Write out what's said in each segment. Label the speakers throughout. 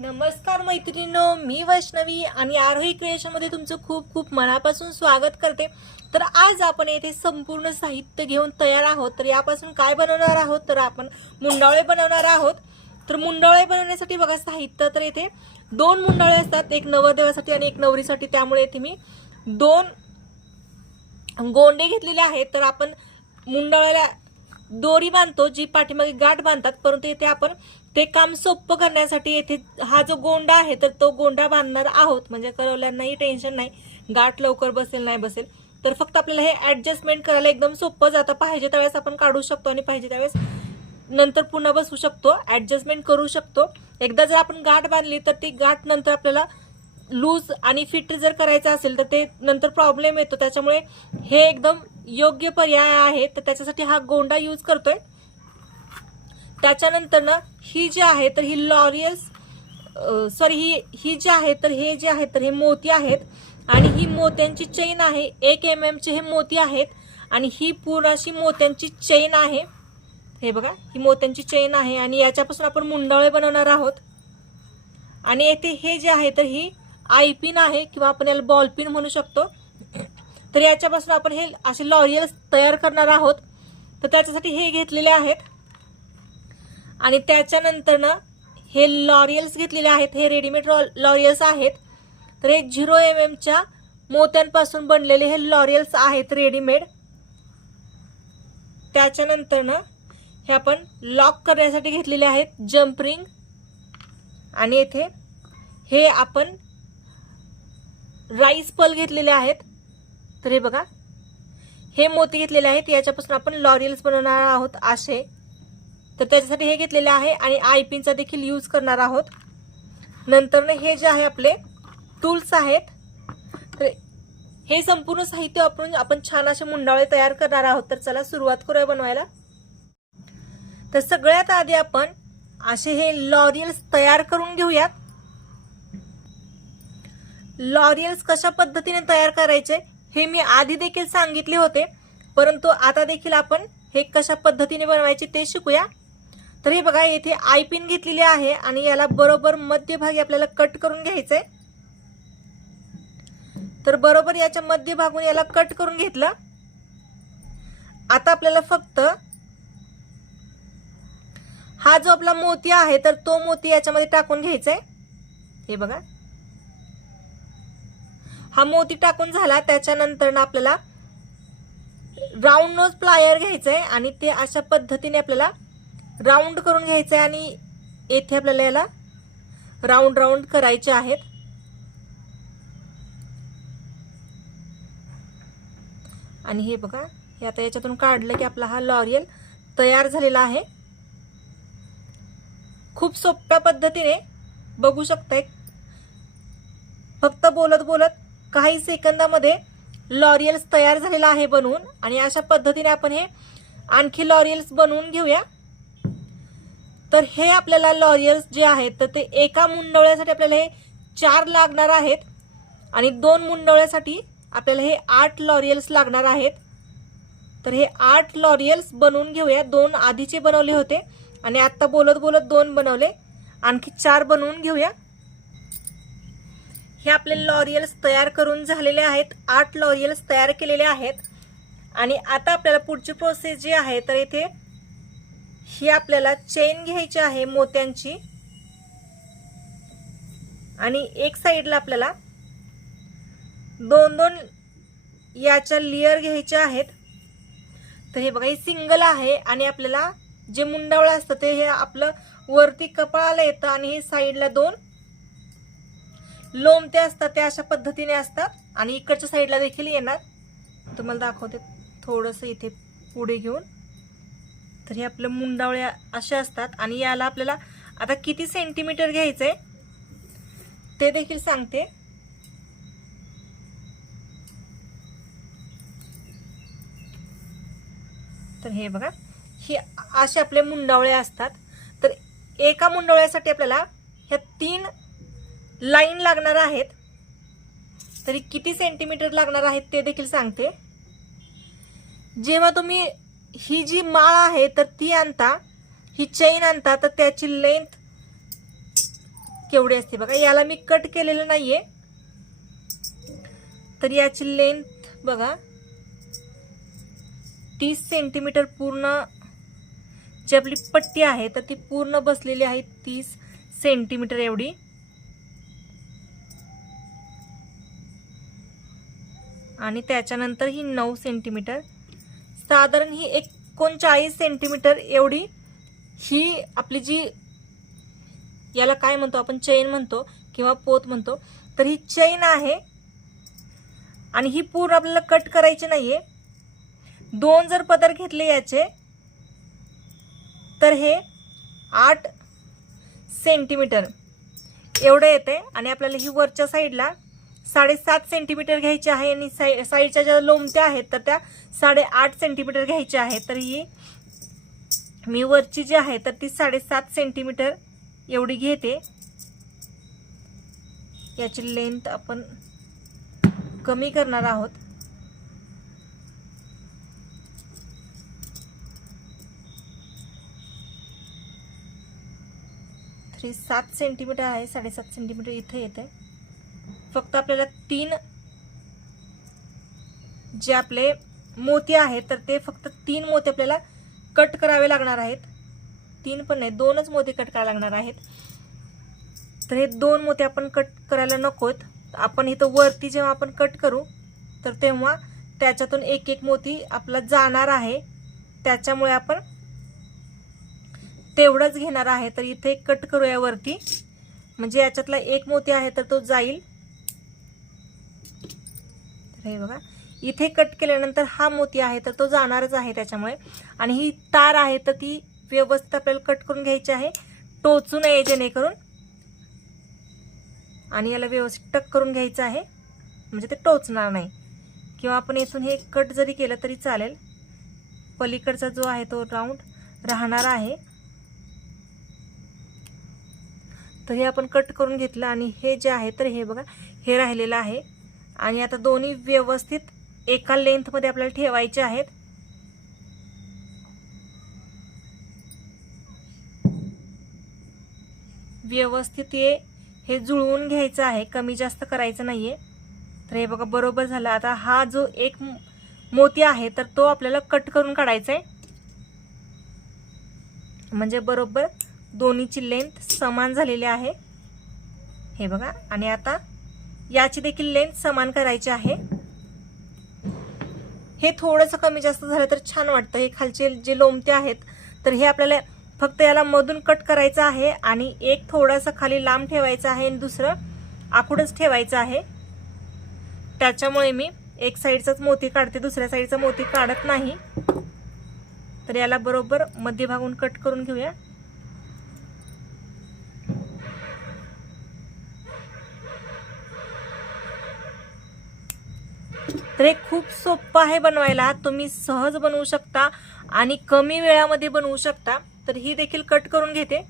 Speaker 1: नमस्कार मैत्रिणींनो मी वैष्णवी आणि आरोही क्रिएशनमध्ये तुमचं खूप खूप मनापासून स्वागत करते. तर आज आपण येथे संपूर्ण साहित्य घेऊन तयार आहोत. तर यापासून काय बनवणार आहोत? तर आपण मुंडावळे बनवणार आहोत. तर मुंडावळे बनवण्यासाठी बघा साहित्य तर येथे दोन मुंडावळे असतात. एक नवरदेवासाठी आणि एक नवरीसाठी. त्यामुळे येथे मी दोन गोंडे घेतलेले आहेत. तर आपण मुंडाळ्याला दोरी बांधतो जी पाठीमागे गाठ बांधतात. परंतु येथे आपण ते काम सोपं करण्यासाठी येथे हा जो गोंडा आहे तर तो गोंडा बांधणार आहोत. म्हणजे करवल्यांनाही टेन्शन नाही. गाठ लवकर बसेल नाही बसेल. तर फक्त आपल्याला हे ऍडजस्टमेंट करायला एकदम सोपं जातं. पाहिजे त्यावेळेस आपण काढू शकतो आणि पाहिजे त्यावेळेस नंतर पुन्हा बसू शकतो. ऍडजस्टमेंट करू शकतो. एकदा जर आपण गाठ बांधली तर ती गाठ नंतर आपल्याला लूज आणि फिट जर करायचं असेल तर ते नंतर प्रॉब्लेम येतो. त्याच्यामुळे हे एकदम योग्य पर्याय आहे. तर त्याच्यासाठी हा गोंडा यूज करतोय. त्याच्यानंतर ना ही जी आहे तर ही लॉरियल्स सॉरी ही ही जी आहे तर हे जे आहे तर हे मोती आहेत. आणि ही मोत्यांची चेन आहे. एक एम एमचे हे मोती आहेत. आणि ही पूर्ण अशी मोत्यांची चेन आहे. हे बघा ही मोत्यांची चेन आहे. आणि याच्यापासून आपण मुंडावळे बनवणार आहोत. आणि येथे हे जे आहे तर ही आय पिन आहे किंवा आपण याला बॉलपिन म्हणू शकतो. तर याच्यापासून आपण हे असे लॉरियल्स तयार करणार आहोत. तर त्याच्यासाठी हे घेतलेले आहेत. आणि त्याच्यानंतर ना हे लॉरियल्स घेतलेले आहेत हे रेडीमेड लॉरियल्स आहेत. तर हे झिरो एम एमच्या मोत्यांपासून बनलेले हे लॉरियल्स आहेत रेडीमेड त्याच्यानंतर ना हे आपण लॉक करण्यासाठी घेतलेले आहेत जम्प रिंग आणि येथे हे आपण राईस पल घेतलेले आहेत. तर हे बघा हे मोती घेतलेले आहेत. याच्यापासून आपण लॉरियल्स बनवणार आहोत असे. तर त्याच्यासाठी हे घेतलेले आहे आणि आय पिनचा देखील यूज करणार आहोत. नंतर हे जे आहे आपले टूल्स आहेत तर हे संपूर्ण साहित्य वापरून आपण छान असे मुंडाळे तयार करणार आहोत. तर चला सुरुवात करूया बनवायला. तर सगळ्यात आधी आपण असे हे लॉरियल्स तयार करून घेऊयात. लॉरियल्स कशा पद्धतीने तयार करायचे हे मी आधी देखील सांगितले होते परंतु आता देखील आपण हे कशा पद्धतीने बनवायचे ते शिकूया. तर हे बघा येथे आय पिन घेतलेली आहे आणि याला बरोबर मध्यभागी आपल्याला कट करून घ्यायचं आहे तर बरोबर याच्या मध्यभागून याला कट करून घेतलं. आता आपल्याला फक्त हा जो आपला मोती आहे तर तो मोती याच्यामध्ये टाकून घ्यायचा आहे हे बघा. हा मोती टाकून झाला त्याच्यानंतर ना आपल्याला राऊंड नोज प्लायर आहे आणि ते अशा पद्धतीने आपल्याला राऊंड करून घ्यायचं आहे आणि येथे आपल्याला याला राऊंड राऊंड करायचे आहेत. आणि हे बघा हे आता याच्यातून काढलं की आपला हा लॉरियल तयार झालेला आहे. खूप सोप्या पद्धतीने बघू शकताय. फक्त बोलत बोलत काही सेकंदामध्ये लॉरियल्स तयार झालेला आहे बनवून आणि अशा पद्धतीने आपण हे आणखी लॉरियल्स बनवून घेऊया. तर हे आपल्याला लॉरियल्स जे आहेत तर ते एका मुंडवळ्यासाठी आपल्याला हे चार लागणार आहेत. आणि दोन मुंडवळ्यासाठी आपल्याला हे आठ लॉरियल्स लागणार आहेत. तर हे आठ लॉरियल्स बनवून घेऊया. दोन आधीचे बनवले होते आणि आत्ता बोलत बोलत दोन बनवले. आणखी चार बनवून घेऊया. हे आपले लॉरियल्स तयार करून झालेले आहेत. आठ लॉरियल्स तयार केलेले आहेत. आणि आता आपल्याला पुढची प्रोसेस जी आहे तर इथे ही आपल्याला चेन घ्यायची आहे मोत्यांची. आणि एक साईडला आपल्याला दोन दोन याच्या लेअर घ्यायच्या आहेत. तर हे बघा हे सिंगल आहे आणि आपल्याला जे मुंडावळं असतं ते हे आपलं वरती कपाळाला येतं आणि हे साईडला दोन लोमते असतात ते अशा पद्धतीने असतात. आणि इकडच्या साईडला देखील येणार. तुम्हाला दाखवते थोडंसं इथे पुढे घेऊन. तर हे आपलं मुंडावळ्या अशा असतात आणि याला आपल्याला आता किती सेंटीमीटर घ्यायचं आहे ते देखील सांगते. तर हे बघा ही असे आपले मुंडावळे असतात. तर एका मुंडावळ्यासाठी आपल्याला ह्या तीन लाईन लागणार आहेत. तरी किती सेंटीमीटर लागणार आहेत ते देखील सांगते. जेव्हा तुम्ही ही जी माळ आहे तर ती आणता ही चेन आणता तर त्याची लेंथ केवढी असते? बघा याला मी कट केलेलं नाहीये. तर याची लेंथ बघा तीस सेंटीमीटर पूर्ण जी आपली पट्टी आहे तर ती पूर्ण बसलेली आहे तीस सेंटीमीटर एवढी. आणि त्याच्यानंतर ही नऊ सेंटीमीटर साधारण ही एकोणचाळीस सेंटीमीटर एवढी ही आपली जी याला काय म्हणतो आपण? चैन म्हणतो किंवा पोत म्हणतो. तर ही चैन आहे आणि ही पूर्ण आपल्याला कट करायची नाहीये. दोन जर पदर घेतले याचे तर हे आठ सेंटीमीटर एवढं येते आणि आपल्याला ही वरच्या साईडला साडेसात सेंटीमीटर घ्यायची आहे आणि साई साईडच्या ज्या लोमत्या आहेत तर त्या साडेआठ सेंटीमीटर घ्यायच्या आहेत तर ही मी वरची जी आहे तर ती साडेसात सेंटीमीटर एवढी घेते. याची लेंथ आपण कमी करणार आहोत. थ्री सात सेंटीमीटर आहे साडेसात सेंटीमीटर इथे येते. फक्त आपल्याला तीन जे आपले मोती आहेत तर ते फक्त तीन मोती आपल्याला कट करावे लागणार आहेत. तीन पण नाही दोनच मोती कट करायला लागणार आहेत. तर हे दोन मोती आपण कट करायला नकोत. आपण इथं वरती जेव्हा आपण कट करू तर तेव्हा त्याच्यातून एक एक मोती आपला जाणार आहे. त्याच्यामुळे आपण तेवढंच घेणार आहे. तर इथे कट करूया वरती. म्हणजे याच्यातला एक मोती आहे तर तो जाईल. हे बघा. इथे कट केल्यानंतर हा मोती आहे तर तो जाणारच आहे त्याच्यामुळे. आणि ही तार आहे तर ती व्यवस्थित आपल्याला कट करून घ्यायची आहे. टोचू नये जेणेकरून आणि याला व्यवस्थित टक करून घ्यायचं आहे. म्हणजे ते टोचणार नाही. किंवा आपण इथून हे कट जरी केलं तरी चालेल. पलीकडचा जो आहे तो राऊंड राहणार आहे. तर हे आपण कट करून घेतलं आणि हे जे आहे तर हे बघा हे राहिलेलं आहे. आणि आता दोन्ही व्यवस्थित एका लेंथमध्ये आपल्याला ठेवायचे आहेत. व्यवस्थित ये हे जुळवून घ्यायचं आहे. कमी जास्त करायचं नाहीये. तर हे बघा बरोबर झालं. आता हा जो एक मोती आहे तर तो आपल्याला कट करून काढायचा आहे म्हणजे बरोबर दोन्हीची लेंथ समान झालेली आहे. हे बघा आणि आता याची देखील लेंथ समान करायची आहे. हे थोडंसं कमी जास्त झालं तर छान वाटतं. हे खालचे जे लोमते आहेत तर हे आपल्याला फक्त याला मधून कट करायचं आहे आणि एक थोडासा खाली लांब ठेवायचं आहे आणि दुसरं आखूडच ठेवायचं आहे. त्याच्यामुळे मी एक साईडचाच मोती काढते दुसऱ्या साईडचा मोती काढत नाही. तर याला बरोबर मध्यभागून कट करून घेऊया. तर हे खूप सोपं आहे बनवायला. तुम्ही सहज बनवू शकता आणि कमी वेळामध्ये बनवू शकता. तर ही देखील कट करून घेते.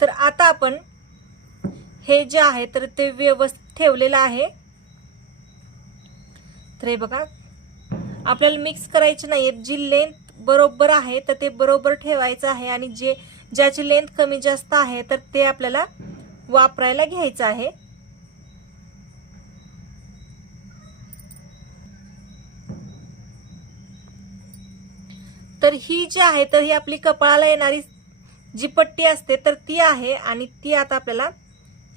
Speaker 1: तर आता आपण हे जे आहे तर ते व्यवस्थित ठेवलेलं आहे. तर हे बघा आपल्याला मिक्स करायचे नाही जी लेंथ बरोबर आहे तर ते बरोबर ठेवायचं आहे आणि जे ज्याची लेंथ कमी जास्त आहे तर ते आपल्याला वापरायला घ्यायचं आहे. तर ही जी आहे तर ही आपली कपाळाला येणारी जी पट्टी असते तर ती आहे आणि ती आता आपल्याला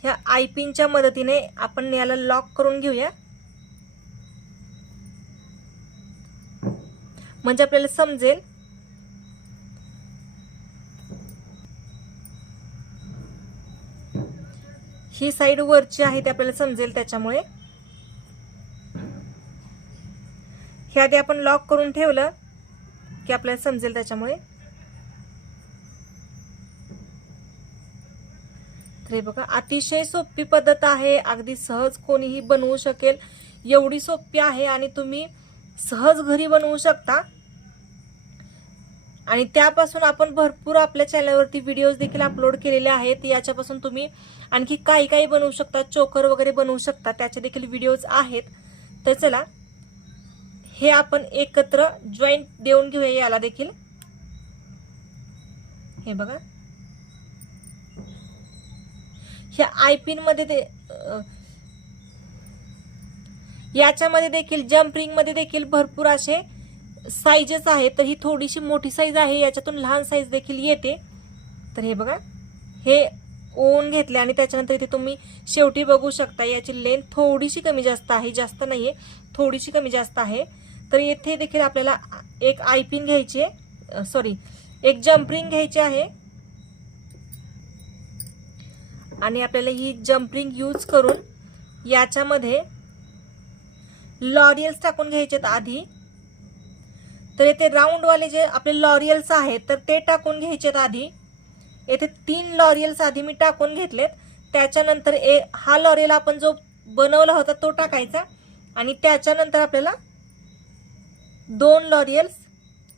Speaker 1: ह्या आयपिनच्या मदतीने आपण याला लॉक करून घेऊया. म्हणजे आपल्याला समजेल. ही साईड वरची आहे ते आपल्याला समजेल त्याच्यामुळे. हे आधी आपण लॉक करून ठेवलं. की आपल्याला समजेल त्याच्यामुळे. तर हे बघा अतिशय सोपी पद्धत आहे. अगदी सहज कोणीही बनवू शकेल. एवढी सोपी आहे आणि तुम्ही सहज घरी बनवू शकता. आणि त्यापासून आपण भरपूर आपल्या चॅनलवरती व्हिडिओज देखील अपलोड केलेले आहेत. याच्यापासून तुम्ही आणखी काही काही बनवू शकता. चोकर वगैरे बनवू शकता. त्याचे देखील व्हिडिओज आहेत. तर चला हे आपण एकत्र जॉईंट देऊन घेऊया याला देखील. हे बघा. ह्या आय पिनमध्ये ते याच्यामध्ये देखील जम्पमध्ये देखील भरपूर असे साईजेस आहेत. तर ही थोडीशी मोठी साईज आहे. याच्यातून लहान साईज देखील येते. तर हे बघा. हे ओन घेतले आणि त्याच्यानंतर इथे तुम्ही शेवटी बघू शकता याची लेंथ थोडीशी कमी जास्त आहे. जास्त नाही आहे थोडीशी कमी जास्त आहे. तर येथे देखील आपल्याला एक आयपिन घ्यायची आहे. सॉरी एक जम्परिंग घ्यायची आहे. आणि आपल्याला ही जम्परिंग यूज करून याच्यामध्ये लॉरियल्स टाकून घ्यायचेत आधी. तर येथे राऊंडवाले जे आपले लॉरियल्स आहेत तर ते टाकून घ्यायचेत आधी. येथे तीन लॉरियल्स आधी मी टाकून घेतलेत. त्याच्यानंतर ए हा लॉरियल आपण जो बनवला होता तो टाकायचा. आणि त्याच्यानंतर आपल्याला दोन लॉरियल्स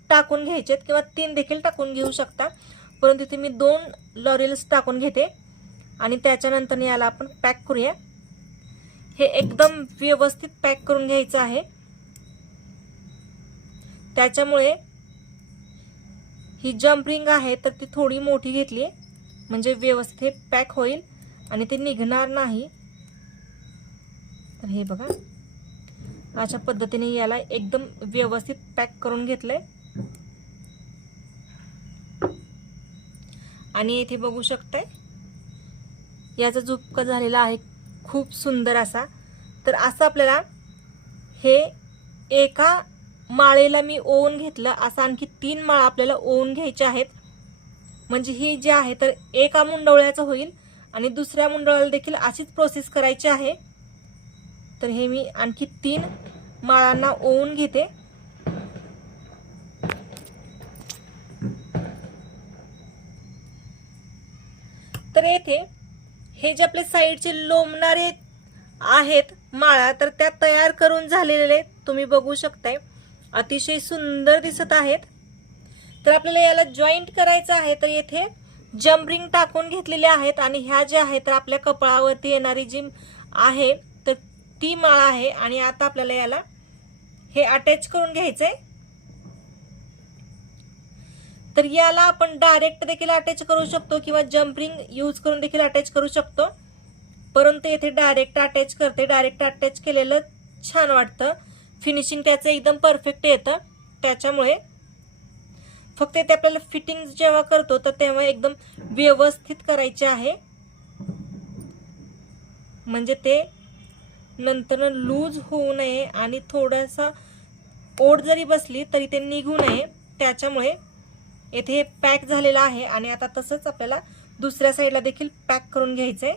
Speaker 1: टाकून घ्यायचेत किंवा तीन देखील टाकून घेऊ शकता. परंतु इथे मी दोन लॉरियल्स टाकून घेते आणि त्याच्यानंतर याला आपण पॅक करूया. हे एकदम व्यवस्थित पॅक करून घ्यायचं आहे. त्याच्यामुळे ही जम्परिंग आहे तर ती थोडी मोठी घेतली म्हणजे व्यवस्थित हे पॅक होईल आणि ते निघणार नाही. तर हे बघा. अशा पद्धतीने याला एकदम व्यवस्थित पॅक करून घेतलंय. आणि येथे बघू शकताय याचा झुपका झालेला आहे खूप सुंदर असा. तर असं आपल्याला हे एका माळेला मी ओवून घेतलं असं आणखी तीन माळा आपल्याला ओवून घ्यायचे आहेत. म्हणजे ही जी आहे तर एका मुंडवळ्याचं होईल आणि दुसऱ्या मुंडवळ्याला देखील अशीच प्रोसेस करायची आहे. तर हे मी आणखी तीन माळांना ओवून घेते. तर येथे हे जे आपले साईडचे लोंबणारे आहेत माळा तर त्या तयार करून झालेले तुम्ही बघू शकताय. अतिशय सुंदर दिसत आहेत. तर आपल्याला याला जॉईंट करायचं आहे तर येथे जम्बरिंग टाकून घेतलेले आहेत आणि ह्या ज्या आहेत तर आपल्या कपाळावरती येणारी जी आहे ती माळ आहे आणि आता आपल्याला याला हे अटॅच करून घ्यायचंय. तर याला आपण डायरेक्ट देखील अटॅच करू शकतो किंवा जम्परिंग यूज करून देखील अटॅच करू शकतो. परंतु येथे डायरेक्ट अटॅच करते. डायरेक्ट अटॅच केलेलं छान वाटतं. फिनिशिंग त्याचं एकदम परफेक्ट येतं. त्याच्यामुळे फक्त ते आपल्याला फिटिंग जेव्हा करतो तर तेव्हा एकदम व्यवस्थित करायचे आहे. म्हणजे ते नंतर लूज होऊ नये आणि थोडासा ओढ जरी बसली तरी ते निघू नये. त्याच्यामुळे येथे हे पॅक झालेलं आहे आणि आता तसंच आपल्याला दुसऱ्या साईडला देखील पॅक करून घ्यायचं आहे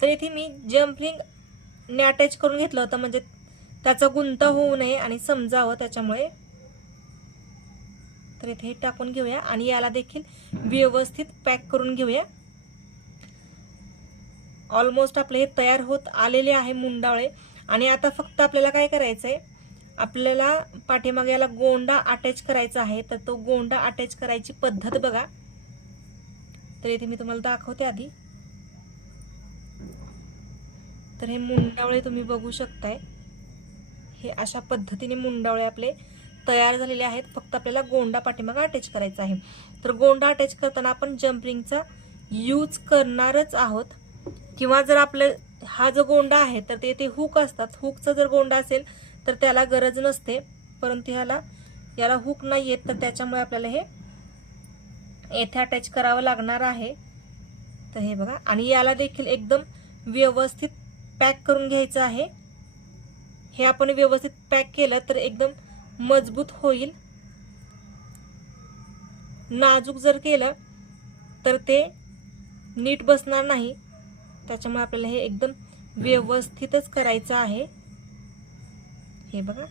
Speaker 1: तर इथे मी जम्पलिंग ने अटॅच करून घेतलं होतं म्हणजे त्याचा गुंता होऊ नये आणि समजावं त्याच्यामुळे. तर इथे हे टाकून घेऊया आणि याला देखील व्यवस्थित पॅक करून घेऊया. ऑलमोस्ट आपले हे तयार होत आलेले आहे मुंडावळे आणि आता फक्त आपल्याला काय करायचं आहे आपल्याला पाठीमागे याला गोंडा अटॅच करायचा आहे. तर तो गोंडा अटॅच करायची पद्धत बघा. तर इथे मी तुम्हाला दाखवते आधी. तर हे मुंडावळे तुम्ही बघू शकताय. हे अशा पद्धतीने मुंडावळे आपले तयार झालेले आहेत. फक्त आपल्याला गोंडा पाठीमागे अटॅच करायचा आहे. तर गोंडा अटॅच करताना आपण जम्परिंगचा यूज करणारच आहोत. किंवा जर आपलं हा जो गोंडा आहे तर ते ते हुक असतात. हुकचा जर गोंडा असेल तर त्याला गरज नसते. परंतु ह्याला याला हुक नाही येत तर त्याच्यामुळे आपल्याला हे येथे अटॅच करावं लागणार आहे. तर हे बघा. आणि याला देखील एकदम व्यवस्थित पॅक करून घ्यायचं आहे. हे आपण व्यवस्थित पॅक केलं तर एकदम मजबूत होईल. नाजूक जर केलं तर ते नीट बसणार नाही. त्याच्यामुळे आपल्याला हे एकदम व्यवस्थितच करायचं आहे. हे बघा.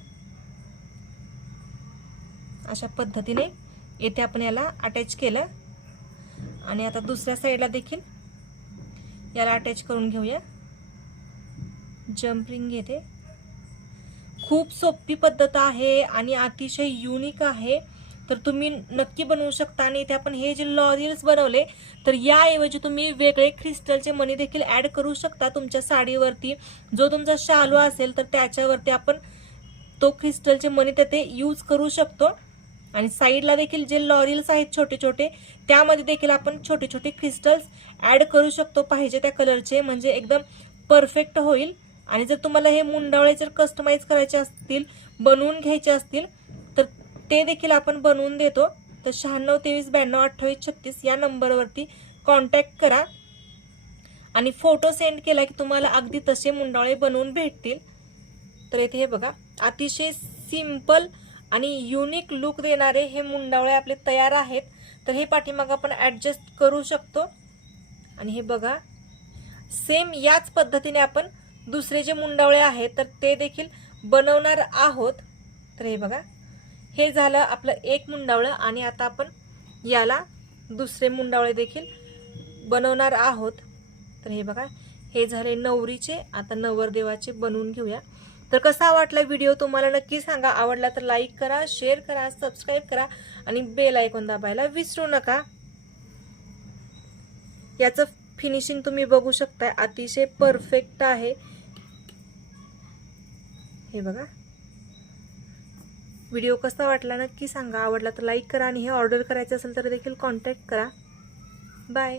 Speaker 1: अशा पद्धतीने येथे आपण याला अटॅच केलं. आणि आता दुसऱ्या साईडला देखील याला अटॅच करून घेऊया. जम्परिंग घेते. खूप सोपी पद्धत आहे आणि अतिशय युनिक आहे. तर तुम्ही नक्की बनवू शकता. आणि इथे आपण हे जे लॉरियल्स बनवले तर याऐवजी तुम्ही वेगळे क्रिस्टलचे मणी देखील ॲड करू शकता तुमच्या साडीवरती. जो तुमचा शालू असेल तर त्याच्यावरती आपण तो क्रिस्टलचे मणी तिथे यूज करू शकतो. आणि साईडला देखील जे लॉरिल्स आहेत छोटे छोटे त्यामध्ये देखील आपण छोटे छोटे क्रिस्टल्स ॲड करू शकतो. पाहिजे त्या कलरचे म्हणजे एकदम परफेक्ट होईल. आणि जर तुम्हाला हे मुंडावळे जर कस्टमाइज करायचे असतील बनवून घ्यायचे असतील ते देखील आपण बनवून देतो. तर शहाण्णव तेवीस ब्याण्णव अठ्ठावीस छत्तीस या नंबरवरती कॉन्टॅक्ट करा. आणि फोटो सेंड केला की तुम्हाला अगदी तसे मुंडावळे बनवून भेटतील. तर इथे हे बघा अतिशय सिंपल आणि युनिक लुक देणारे हे मुंडावळे आपले तयार आहेत. तर हे पाठीमाग आपण ॲडजस्ट करू शकतो. आणि हे बघा सेम याच पद्धतीने आपण दुसरे जे मुंडावळे आहेत तर ते देखील बनवणार आहोत. तर हे बघा हे झालं आपलं एक मुंडावळं आणि आता आपण याला दुसरे मुंडावळे देखील बनवणार आहोत. तर हे बघा हे झाले नवरीचे आता नवरदेवाचे बनवून घेऊया. तर कसा वाटला व्हिडिओ तुम्हाला नक्की सांगा. आवडला तर लाईक करा शेअर करा सबस्क्राईब करा आणि बेल ऐकून दाबायला विसरू नका. याचं फिनिशिंग तुम्ही बघू शकताय. अतिशय परफेक्ट आहे. हे बघा. व्हिडिओ कसा वाटला नक्की सांगा. आवडला तर लाईक करा आणि हे ऑर्डर करायचं असेल तर देखील कॉन्टॅक्ट करा. बाय